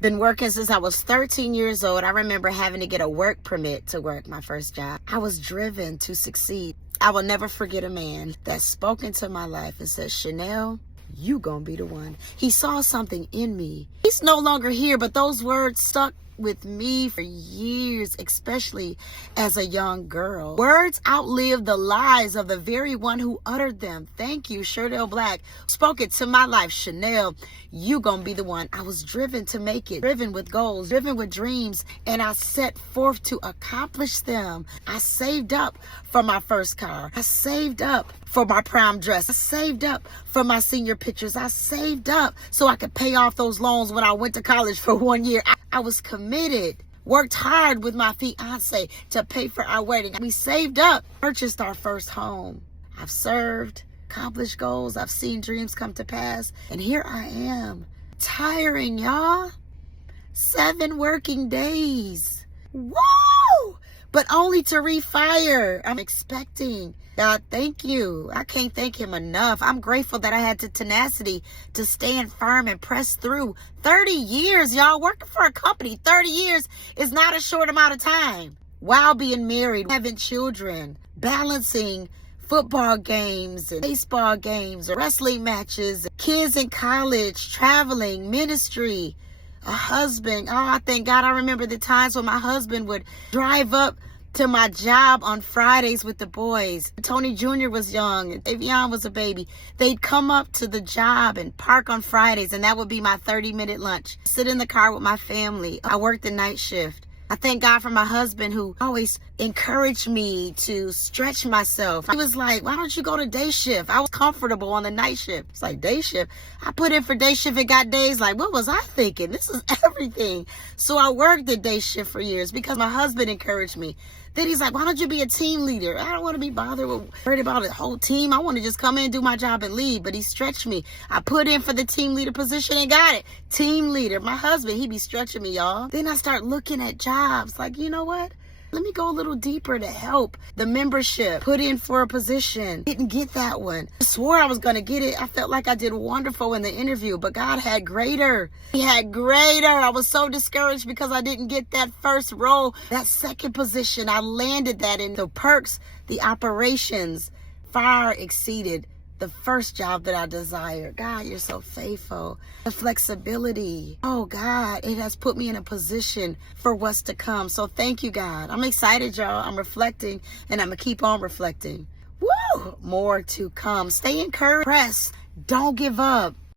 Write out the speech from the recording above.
Been working since I was 13 years old. I remember having to get a work permit to work my first job. I was driven to succeed. I will never forget a man that spoke into my life and said, Chanel, you gonna be the one. He saw something in me. He's no longer here, but those words stuck with me for years, especially as a young girl. Words outlive the lies of the very one who uttered them. Thank you, Sherdell Black. Spoke it to my life. Chanel, you gonna be the one. I was driven to make it, driven with goals, driven with dreams, and I set forth to accomplish them. I saved up for my first car. I saved up for my prom dress. I saved up for my senior pictures. I saved up so I could pay off those loans when I went to college for 1 year. I was committed, worked hard with my fiance to pay for our wedding. We saved up, purchased our first home. I've served, accomplished goals. I've seen dreams come to pass. And here I am, tiring, y'all. 7 working days. Woo! But only to refire. I'm expecting. God, thank you. I can't thank him enough. I'm grateful that I had the tenacity to stand firm and press through. 30 years, y'all, working for a company. 30 years is not a short amount of time. While being married, having children, balancing football games and baseball games, wrestling matches, kids in college, traveling, ministry, a husband. Oh, I thank God I remember the times when my husband would drive up to my job on Fridays with the boys. Tony Jr. was young and Davion was a baby. They'd come up to the job and park on Fridays, and that would be my 30-minute lunch. Sit in the car with my family. I worked the night shift. I thank God for my husband who always encouraged me to stretch myself. He was like, why don't you go to day shift? I was comfortable on the night shift. It's like, day shift? I put in for day shift and got days. Like, what was I thinking? This is everything. So I worked the day shift for years because my husband encouraged me. Then he's like, why don't you be a team leader? I don't want to be worried about a whole team. I want to just come in, do my job, and leave. But he stretched me. I put in for the team leader position and got it. Team leader. My husband, he be stretching me, y'all. Then I start looking at jobs. Like, you know what? Let me go a little deeper to help. The membership, put in for a position. Didn't get that one. I swore I was going to get it. I felt like I did wonderful in the interview, but God had greater. He had greater. I was so discouraged because I didn't get that first role. That second position, I landed that in the perks, the operations far exceeded the first job that I desired. God, you're so faithful. The flexibility. Oh, God, it has put me in a position for what's to come. So thank you, God. I'm excited, y'all. I'm reflecting, and I'm going to keep on reflecting. Woo! More to come. Stay encouraged. Press. Don't give up.